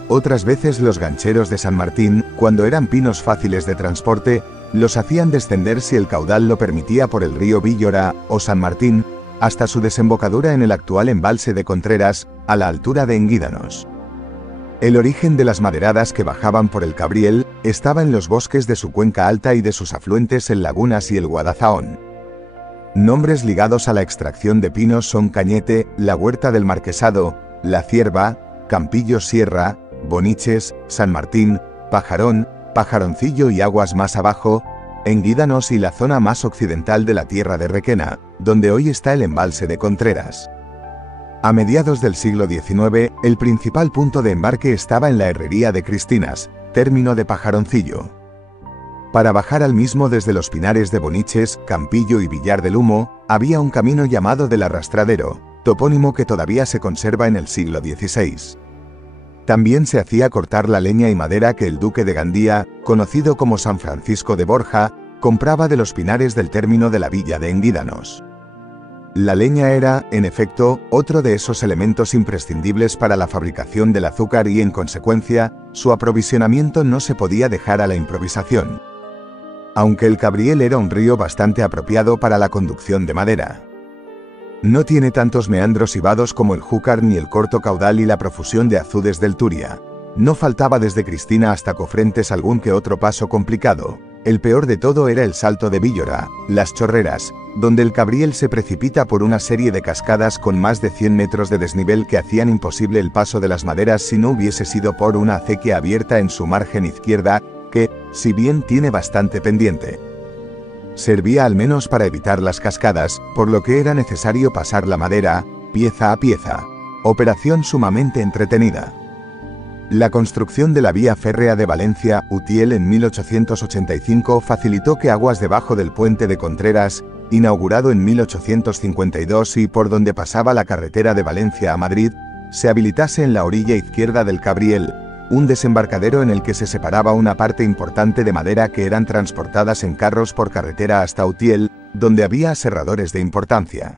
Otras veces los gancheros de San Martín, cuando eran pinos fáciles de transporte, los hacían descender si el caudal lo permitía por el río Víllora o San Martín, hasta su desembocadura en el actual embalse de Contreras, a la altura de Enguídanos. El origen de las maderadas que bajaban por el Cabriel estaba en los bosques de su cuenca alta y de sus afluentes en Lagunas y el Guadalzahón. Nombres ligados a la extracción de pinos son Cañete, la Huerta del Marquesado, La Cierva, Campillo Sierra, Boniches, San Martín, Pajarón, Pajaroncillo y aguas más abajo, Enguídanos y la zona más occidental de la tierra de Requena, donde hoy está el embalse de Contreras. A mediados del siglo XIX, el principal punto de embarque estaba en la herrería de Cristinas, término de Pajaroncillo. Para bajar al mismo desde los pinares de Boniches, Campillo y Villar del Humo, había un camino llamado del Arrastradero, topónimo que todavía se conserva en el siglo XVI. También se hacía cortar la leña y madera que el duque de Gandía, conocido como San Francisco de Borja, compraba de los pinares del término de la villa de Enguídanos. La leña era, en efecto, otro de esos elementos imprescindibles para la fabricación del azúcar y, en consecuencia, su aprovisionamiento no se podía dejar a la improvisación. Aunque el Cabriel era un río bastante apropiado para la conducción de madera. No tiene tantos meandros y vados como el Júcar ni el corto caudal y la profusión de azudes del Turia. No faltaba desde Cristina hasta Cofrentes algún que otro paso complicado. El peor de todo era el salto de Víllora, las chorreras, donde el Cabriel se precipita por una serie de cascadas con más de 100 metros de desnivel que hacían imposible el paso de las maderas si no hubiese sido por una acequia abierta en su margen izquierda, que, si bien tiene bastante pendiente, servía al menos para evitar las cascadas, por lo que era necesario pasar la madera, pieza a pieza. Operación sumamente entretenida. La construcción de la vía férrea de Valencia-Utiel en 1885 facilitó que aguas debajo del puente de Contreras, inaugurado en 1852 y por donde pasaba la carretera de Valencia a Madrid, se habilitase en la orilla izquierda del Cabriel, un desembarcadero en el que se separaba una parte importante de madera que eran transportadas en carros por carretera hasta Utiel, donde había aserradores de importancia.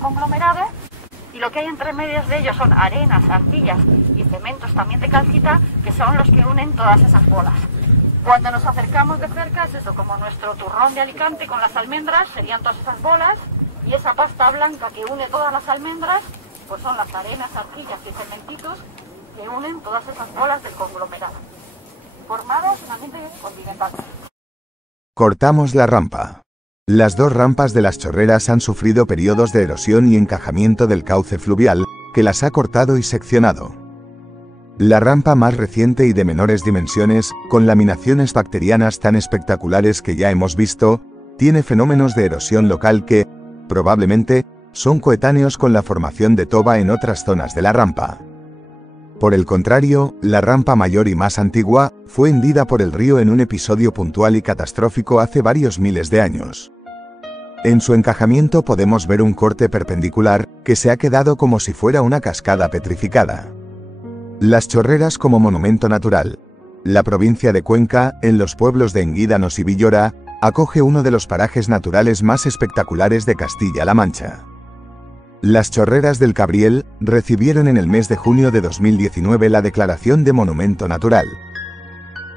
Conglomerados, y lo que hay entre medias de ellos son arenas, arcillas y cementos también de calcita, que son los que unen todas esas bolas. Cuando nos acercamos de cerca es eso, como nuestro turrón de Alicante con las almendras, serían todas esas bolas, y esa pasta blanca que une todas las almendras, pues son las arenas, arcillas y cementitos que unen todas esas bolas del conglomerado, formados en ambiente continental. Cortamos la rampa. Las dos rampas de las chorreras han sufrido periodos de erosión y encajamiento del cauce fluvial, que las ha cortado y seccionado. La rampa más reciente y de menores dimensiones, con laminaciones bacterianas tan espectaculares que ya hemos visto, tiene fenómenos de erosión local que, probablemente, son coetáneos con la formación de toba en otras zonas de la rampa. Por el contrario, la rampa mayor y más antigua, fue hendida por el río en un episodio puntual y catastrófico hace varios miles de años. En su encajamiento podemos ver un corte perpendicular, que se ha quedado como si fuera una cascada petrificada. Las Chorreras como monumento natural. La provincia de Cuenca, en los pueblos de Enguídanos y Villora, acoge uno de los parajes naturales más espectaculares de Castilla-La Mancha. Las Chorreras del Cabriel recibieron en el mes de junio de 2019 la declaración de Monumento Natural.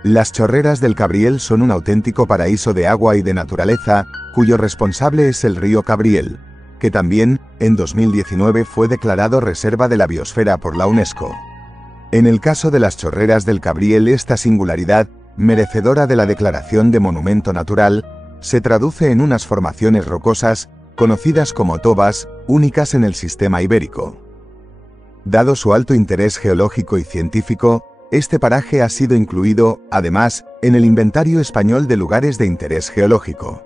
Las Chorreras del Cabriel son un auténtico paraíso de agua y de naturaleza, cuyo responsable es el río Cabriel, que también, en 2019 fue declarado Reserva de la Biosfera por la UNESCO. En el caso de las Chorreras del Cabriel, esta singularidad, merecedora de la declaración de Monumento Natural, se traduce en unas formaciones rocosas, conocidas como tobas, únicas en el sistema ibérico. Dado su alto interés geológico y científico, este paraje ha sido incluido, además, en el Inventario Español de Lugares de Interés Geológico.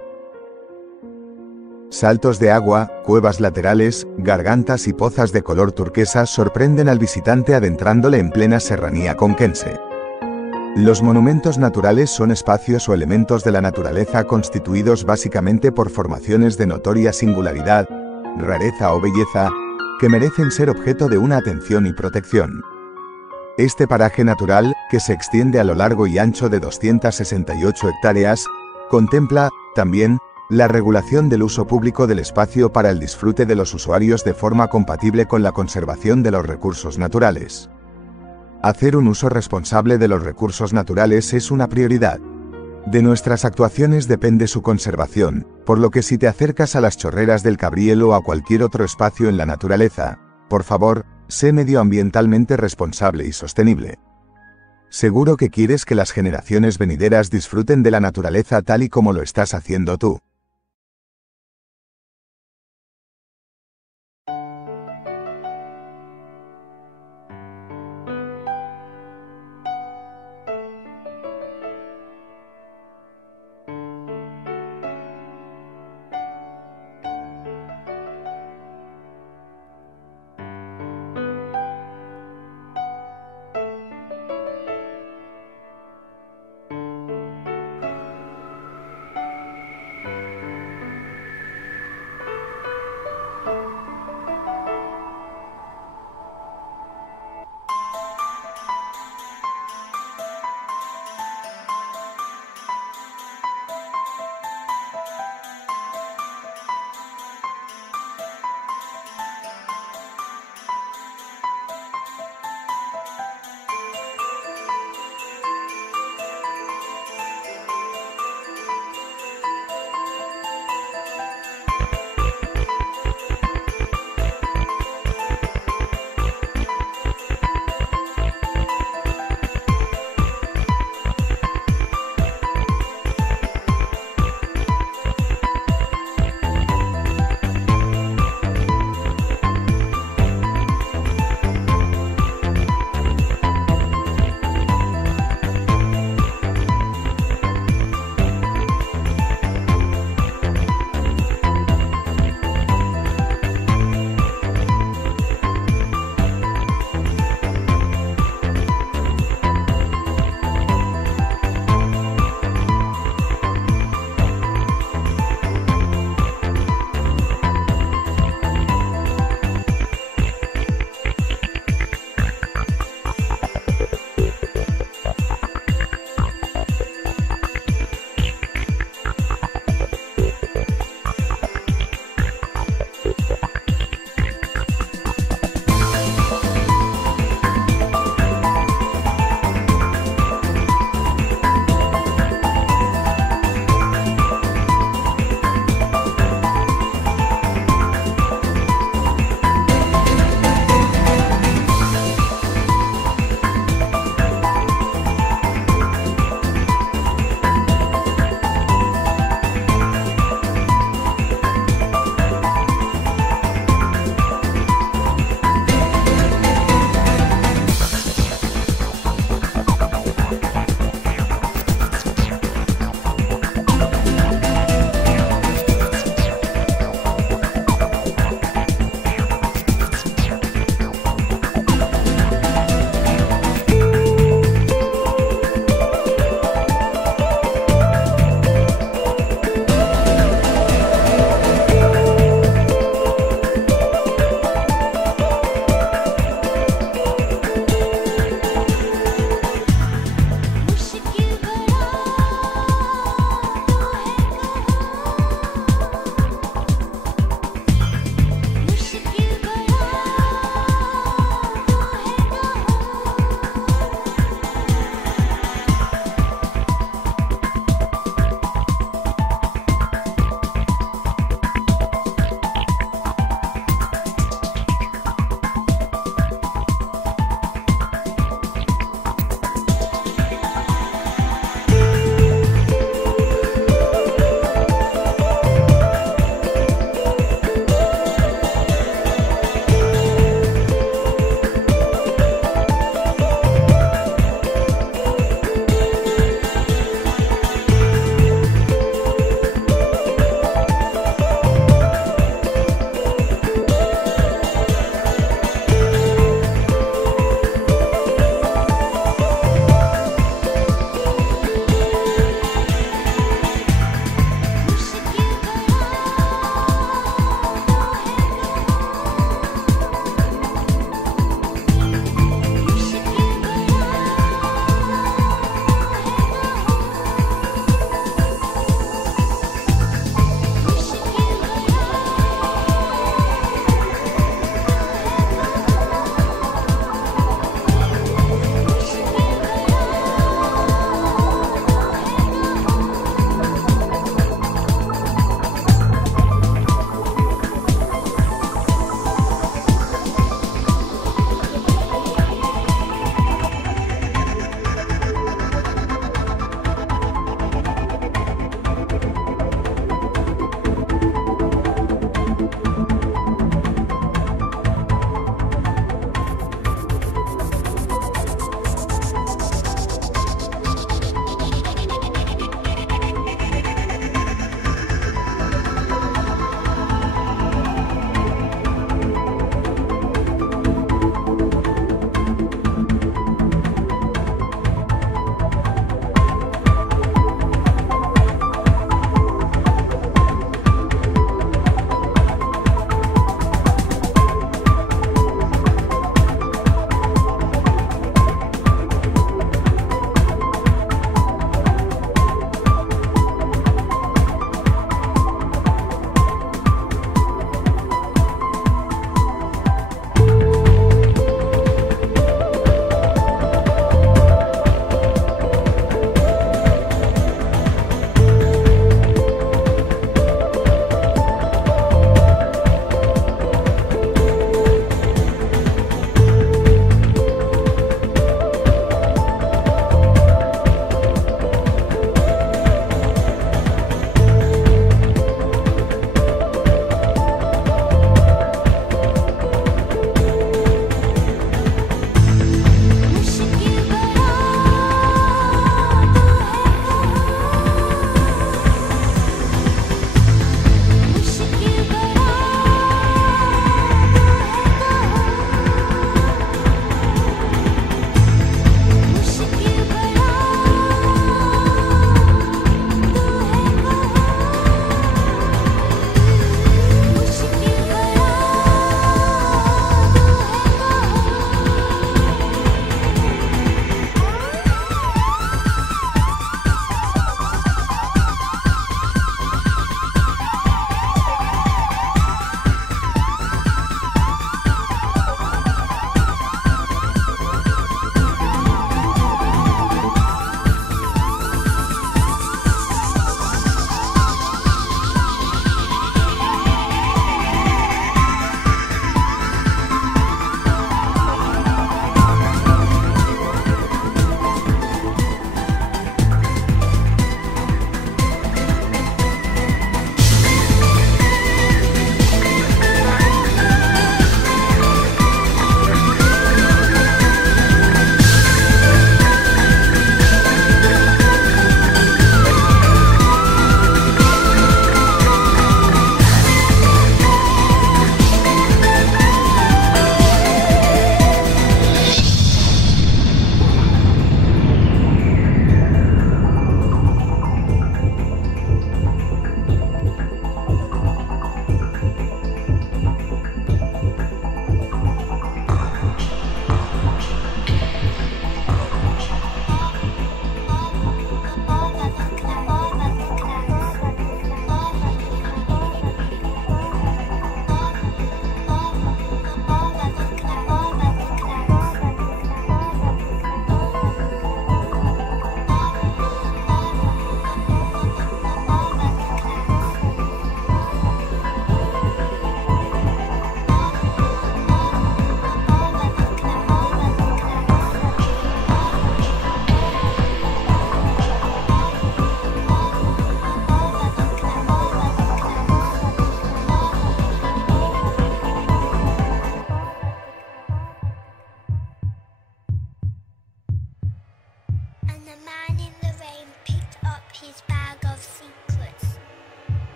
Saltos de agua, cuevas laterales, gargantas y pozas de color turquesa sorprenden al visitante adentrándole en plena serranía conquense. Los monumentos naturales son espacios o elementos de la naturaleza constituidos básicamente por formaciones de notoria singularidad, rareza o belleza, que merecen ser objeto de una atención y protección. Este paraje natural, que se extiende a lo largo y ancho de 268 hectáreas, contempla, también, la regulación del uso público del espacio para el disfrute de los usuarios de forma compatible con la conservación de los recursos naturales. Hacer un uso responsable de los recursos naturales es una prioridad. De nuestras actuaciones depende su conservación, por lo que si te acercas a las Chorreras del Cabriel o a cualquier otro espacio en la naturaleza, por favor, sé medioambientalmente responsable y sostenible. Seguro que quieres que las generaciones venideras disfruten de la naturaleza tal y como lo estás haciendo tú.